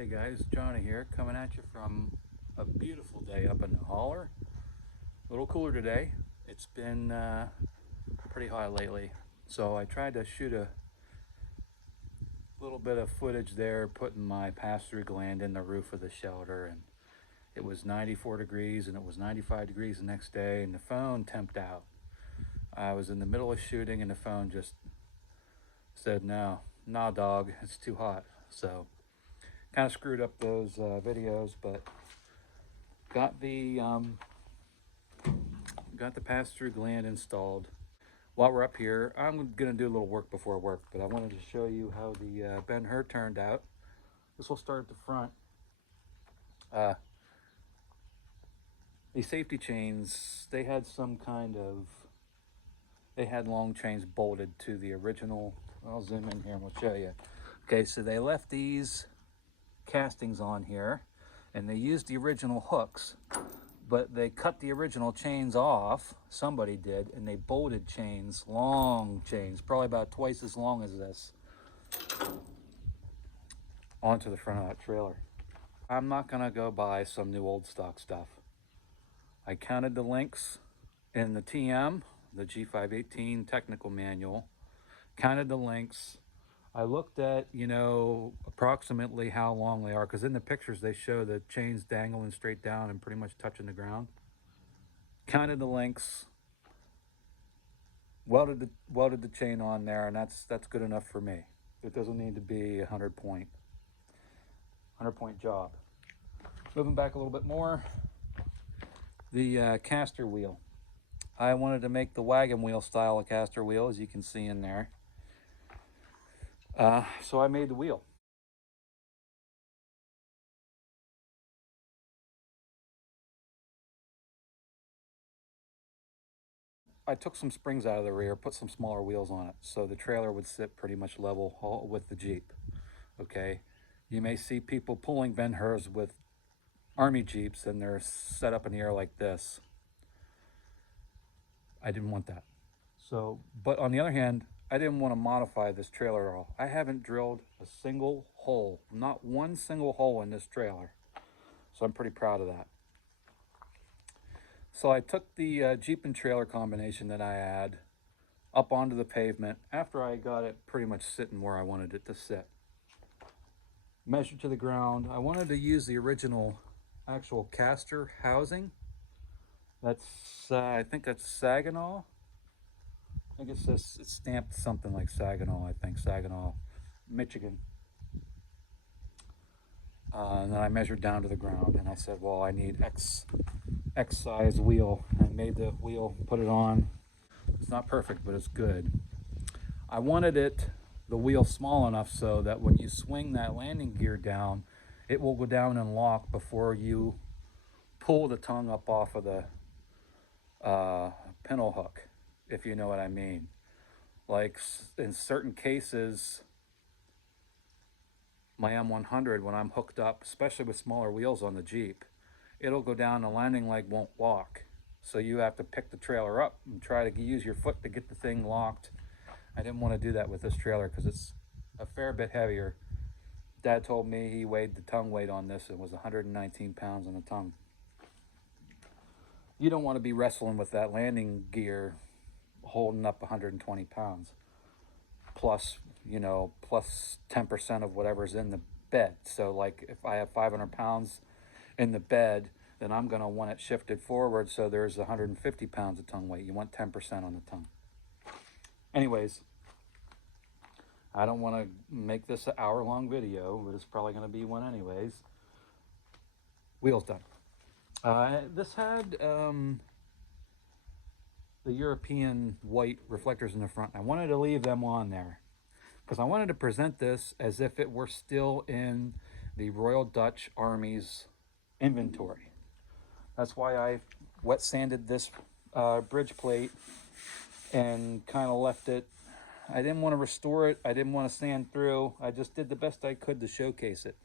Hey guys, Johnny here, coming at you from a beautiful day up in the holler. A little cooler today. It's been pretty hot lately, so I tried to shoot a little bit of footage there, putting my pass-through gland in the roof of the shelter, and it was 94 degrees and it was 95 degrees the next day, and the phone temped out. I was in the middle of shooting and the phone just said, no, nah dog, it's too hot. So kind of screwed up those videos, but got the pass-through gland installed. While we're up here, I'm gonna do a little work before work, but I wanted to show you how the Ben-Hur turned out. This will start at the front. These safety chains, they had long chains bolted to the original. I'll zoom in here and we'll show you. Okay, so they left these castings on here and they used the original hooks, but they cut the original chains off, somebody did, and they bolted chains, long chains, probably about twice as long as this, onto the front of that trailer. I'm not gonna go buy some new old stock stuff. I counted the links in the TM, the G-518 technical manual, counted the links. I looked at, approximately how long they are, because in the pictures they show the chains dangling straight down and pretty much touching the ground. Counted the links, welded the chain on there, and that's good enough for me. It doesn't need to be a 100 point job. Moving back a little bit more, the caster wheel. I wanted to make the wagon wheel style of caster wheel, as you can see in there. So I made the wheel. I took some springs out of the rear, put some smaller wheels on it, so the trailer would sit pretty much level with the Jeep. Okay, you may see people pulling Ben-Hurs with Army Jeeps and they're set up in the air like this. I didn't want that. So, but on the other hand, I didn't want to modify this trailer at all. I haven't drilled a single hole, not one single hole in this trailer. So I'm pretty proud of that. So I took the Jeep and trailer combination that I had up onto the pavement after I got it pretty much sitting where I wanted it to sit. Measured to the ground. I wanted to use the original actual caster housing. That's, I think that's Saginaw. I think it says it's stamped something like Saginaw, I think, Saginaw, Michigan. And then I measured down to the ground and I said, well, I need X size wheel. I made the wheel, put it on. It's not perfect, but it's good. I wanted the wheel small enough so that when you swing that landing gear down, it will go down and lock before you pull the tongue up off of the pintle hook, if you know what I mean. Like in certain cases, my M100, when I'm hooked up, especially with smaller wheels on the Jeep, it'll go down, the landing leg won't lock. So you have to pick the trailer up and try to use your foot to get the thing locked. I didn't want to do that with this trailer because it's a fair bit heavier. Dad told me he weighed the tongue weight on this. It was 119 pounds on the tongue. You don't want to be wrestling with that landing gear holding up 120 pounds. Plus, plus 10% of whatever's in the bed. So like if I have 500 pounds in the bed, then I'm going to want it shifted forward so there's 150 pounds of tongue weight. You want 10% on the tongue. Anyways, I don't want to make this an hour-long video, but it's probably going to be one anyways. Wheels done. This had the European white reflectors in the front. I wanted to leave them on there because I wanted to present this as if it were still in the Royal Dutch Army's inventory. That's why I wet sanded this bridge plate and kind of left it. I didn't want to restore it. I didn't want to sand through. I just did the best I could to showcase it,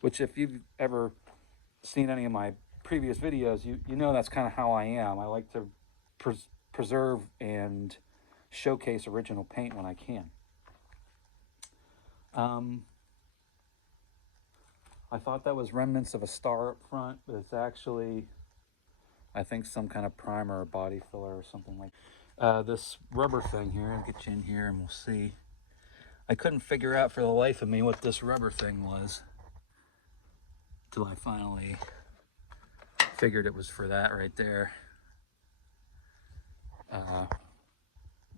which if you've ever seen any of my previous videos, you know that's kind of how I am. I like to preserve and showcase original paint when I can. I thought that was remnants of a star up front, but it's actually, I think, some kind of primer or body filler or something like this rubber thing here. I'll get you in here and we'll see. I couldn't figure out for the life of me what this rubber thing was till I finally figured it was for that right there.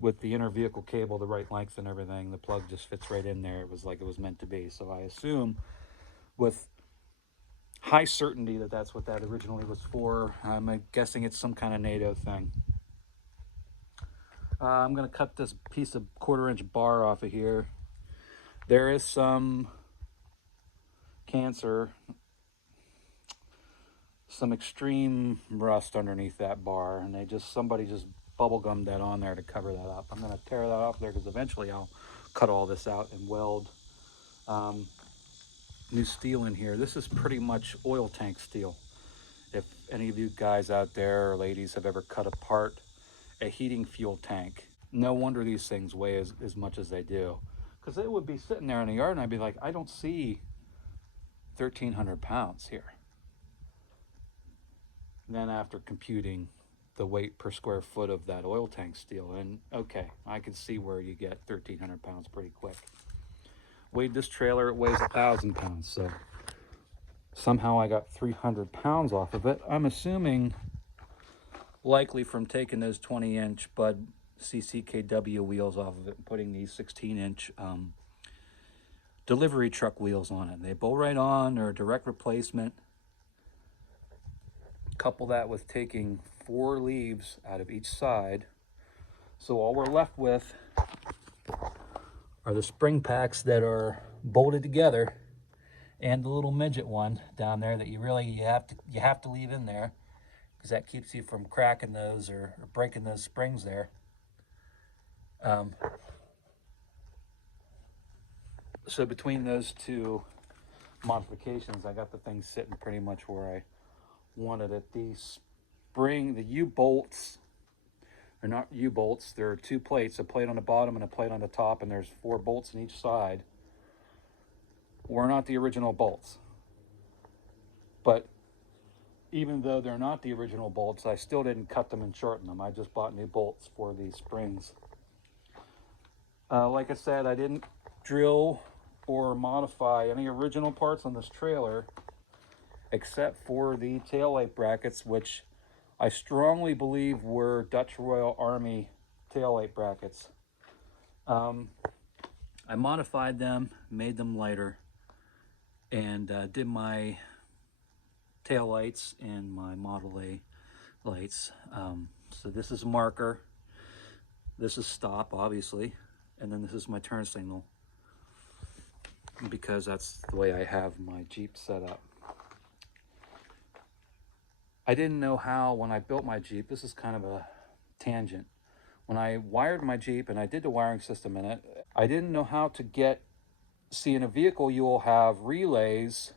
With the inner vehicle cable the right length and everything, the plug just fits right in there. It was like it was meant to be. So I assume with high certainty that that's what that originally was for. I'm guessing it's some kind of NATO thing. I'm going to cut this piece of 1/4-inch bar off of here. There is some cancer, some extreme rust underneath that bar, and somebody just bubble gummed that on there to cover that up. I'm going to tear that off there because eventually I'll cut all this out and weld new steel in here. This is pretty much oil tank steel. If any of you guys out there or ladies have ever cut apart a heating fuel tank, no wonder these things weigh as much as they do, because it would be sitting there in the yard and I'd be like, I don't see 1,300 pounds here. And then after computing the weight per square foot of that oil tank steel, and okay, I can see where you get 1,300 pounds pretty quick. Weighed this trailer, it weighs 1,000 pounds, so somehow I got 300 pounds off of it. I'm assuming likely from taking those 20-inch Bud CCKW wheels off of it and putting these 16-inch delivery truck wheels on it. They bolt right on, they're a direct replacement. Couple that with taking 4 leaves out of each side. So all we're left with are the spring packs that are bolted together and the little midget one down there that you have to leave in there because that keeps you from cracking those or breaking those springs there. So between those two modifications, I got the thing sitting pretty much where I wanted it. The U-bolts are not U-bolts. There are 2 plates, a plate on the bottom and a plate on the top, and there's 4 bolts on each side. Were not the original bolts. But even though they're not the original bolts, I still didn't cut them and shorten them. I just bought new bolts for these springs. Like I said, I didn't drill or modify any original parts on this trailer except for the taillight brackets, which I strongly believe were Dutch Royal Army taillight brackets. I modified them, made them lighter, and did my tail lights and my Model A lights. So this is marker, this is stop, obviously, and then this is my turn signal, because that's the way I have my Jeep set up. I didn't know how, when I built my Jeep, this is kind of a tangent. When I wired my Jeep, and I did the wiring system in it, I didn't know how to see in a vehicle you will have relays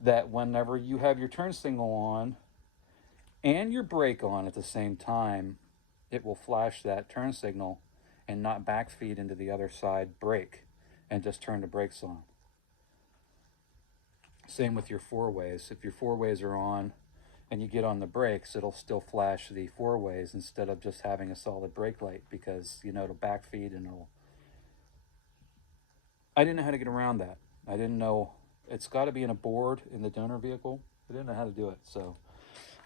that whenever you have your turn signal on and your brake on at the same time, it will flash that turn signal and not backfeed into the other side brake and just turn the brakes on. Same with your 4-ways. If your 4-ways are on and you get on the brakes, it'll still flash the 4-ways instead of just having a solid brake light, because it'll backfeed and I didn't know how to get around that. I didn't know it's got to be in a board in the donor vehicle. I didn't know how to do it, so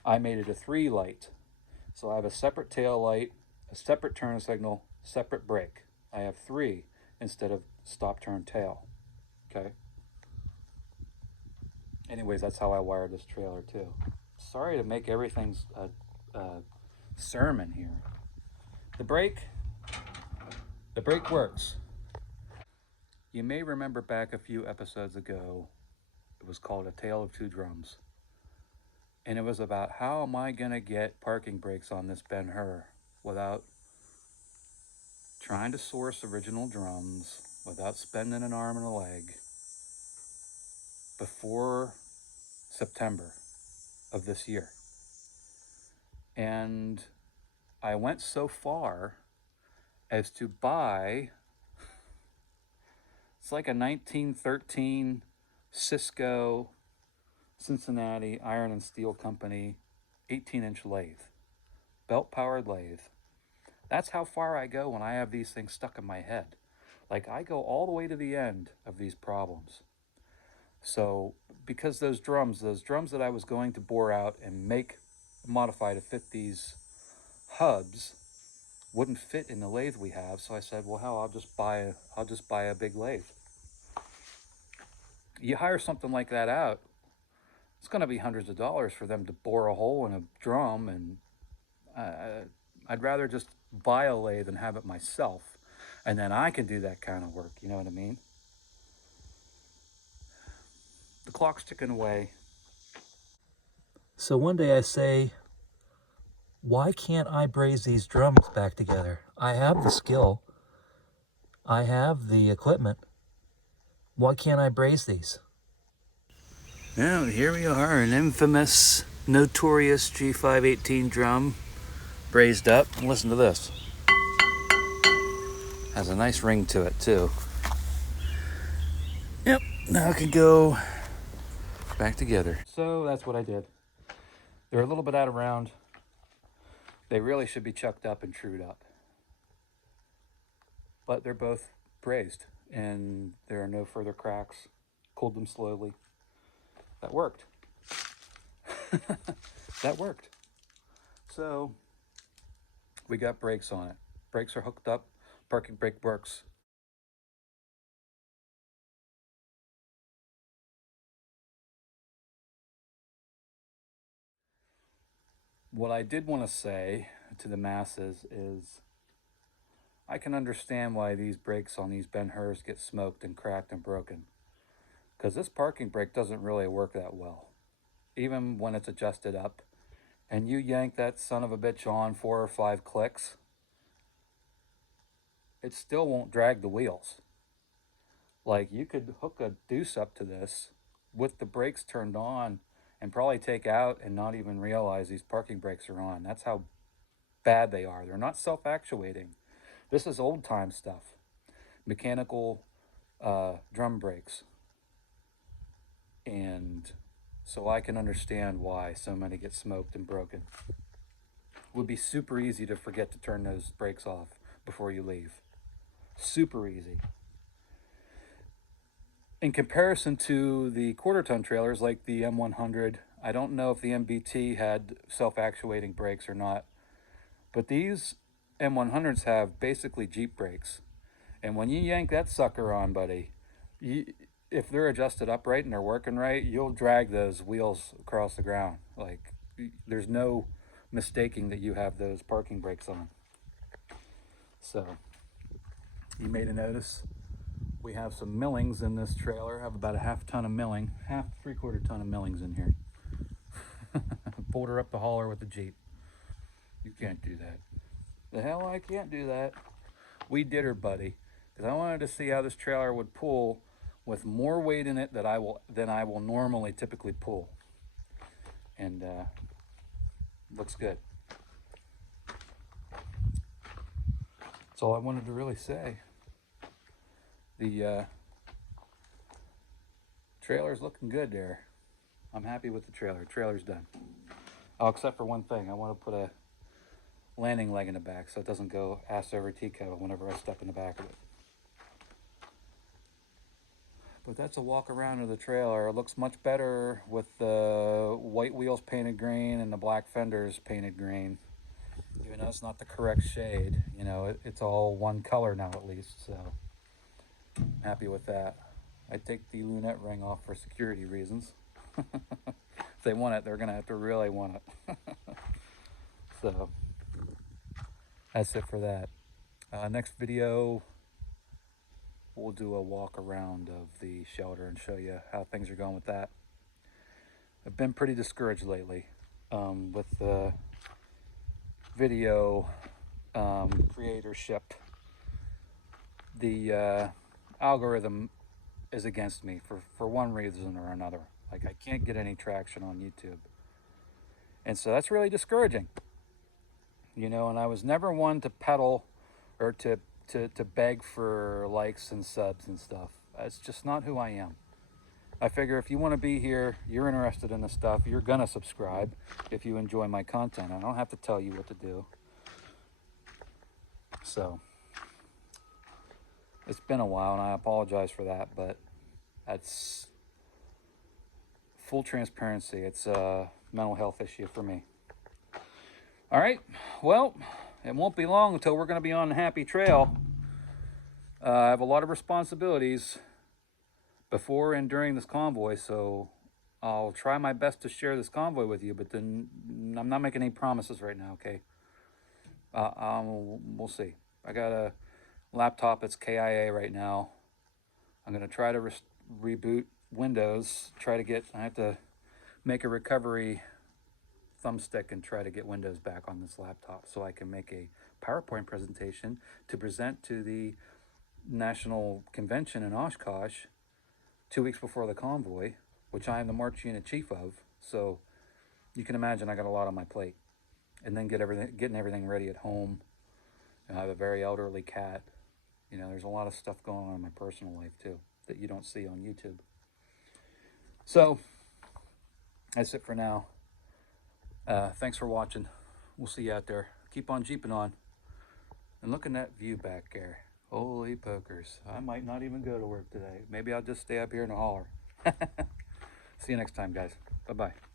I made it a 3 light. So I have a separate tail light, a separate turn signal, separate brake. I have 3 instead of stop, turn, tail. Okay. Anyways, that's how I wired this trailer too. Sorry to make everything a sermon here. The brake works. You may remember back a few episodes ago, it was called A Tale of Two Drums. And it was about how am I gonna get parking brakes on this Ben-Hur without trying to source original drums, without spending an arm and a leg, before September of this year. And I went so far as to buy, it's like a 1913 Cisco, Cincinnati Iron and Steel Company 18-inch lathe, belt-powered lathe. That's how far I go when I have these things stuck in my head. Like, I go all the way to the end of these problems. So because those drums that I was going to bore out and modify to fit these hubs wouldn't fit in the lathe we have. So I said, well, hell, I'll just buy a big lathe. You hire something like that out, it's going to be hundreds of dollars for them to bore a hole in a drum, and I'd rather just buy a lathe and have it myself, and then I can do that kind of work. You know what I mean? The clock's ticking away. So one day I say, why can't I braze these drums back together? I have the skill. I have the equipment. Why can't I braze these? Well, here we are, an infamous, notorious G-518 drum, brazed up. And listen to this. Has a nice ring to it, too. Yep, now it can go back together. So that's what I did. They're a little bit out of round. They really should be chucked up and trued up. But they're both brazed, and there are no further cracks. Cooled them slowly. That worked. That worked. So we got brakes on it. Brakes are hooked up. Parking brake works. What I did want to say to the masses is I can understand why these brakes on these Ben-Hurs get smoked and cracked and broken, because this parking brake doesn't really work that well. Even when it's adjusted up and you yank that son of a bitch on 4 or 5 clicks, it still won't drag the wheels. Like, you could hook a deuce up to this with the brakes turned on and probably take out and not even realize these parking brakes are on. That's how bad they are. They're not self-actuating. This is old time stuff. Mechanical drum brakes. And so I can understand why so many get smoked and broken. It would be super easy to forget to turn those brakes off before you leave. Super easy. In comparison to the quarter-ton trailers like the M100, I don't know if the MBT had self-actuating brakes or not, but these M100s have basically Jeep brakes. And when you yank that sucker on, buddy, if they're adjusted upright and they're working right, you'll drag those wheels across the ground. Like, there's no mistaking that you have those parking brakes on. So, you made a notice. We have some millings in this trailer. I have about a half ton of milling, half, 3/4 ton of millings in here. Pulled her up the hauler with the Jeep. You can't do that. The hell I can't do that. We did her, buddy, because I wanted to see how this trailer would pull with more weight in it than I will normally typically pull. And looks good. That's all I wanted to really say. The trailer's looking good there. I'm happy with the trailer. Trailer's done. Oh, except for one thing. I want to put a landing leg in the back so it doesn't go ass over tea kettle whenever I step in the back of it. But that's a walk around of the trailer. It looks much better with the white wheels painted green and the black fenders painted green. Even though it's not the correct shade, you know, it's all one color now at least, so I'm happy with that. I take the lunette ring off for security reasons. If they want it, they're gonna have to really want it. So that's it for that. Next video, we'll do a walk around of the shelter and show you how things are going with that. I've been pretty discouraged lately with the video creatorship. The algorithm is against me for one reason or another. Like, I can't get any traction on YouTube. And so that's really discouraging. You know, and I was never one to peddle or to beg for likes and subs and stuff. That's just not who I am. I figure if you want to be here, you're interested in this stuff, you're gonna subscribe if you enjoy my content. I don't have to tell you what to do. So it's been a while, and I apologize for that, but that's full transparency. It's a mental health issue for me. All right, well, it won't be long until we're going to be on the happy trail. I have a lot of responsibilities before and during this convoy, so I'll try my best to share this convoy with you, but then I'm not making any promises right now, okay? We'll see. I got a laptop that's KIA right now. I'm going to try to reboot Windows, I have to make a recovery thumbstick and try to get Windows back on this laptop so I can make a PowerPoint presentation to present to the National Convention in Oshkosh 2 weeks before the convoy, which I am the March Unit Chief of. So you can imagine I got a lot on my plate. And then getting everything ready at home. And I have a very elderly cat. You know, there's a lot of stuff going on in my personal life too that you don't see on YouTube. So that's it for now. Thanks for watching. We'll see you out there. Keep on jeeping on. And look at that view back there. Holy pokers. I might not even go to work today. Maybe I'll just stay up here in the holler. See you next time, guys. Bye-bye.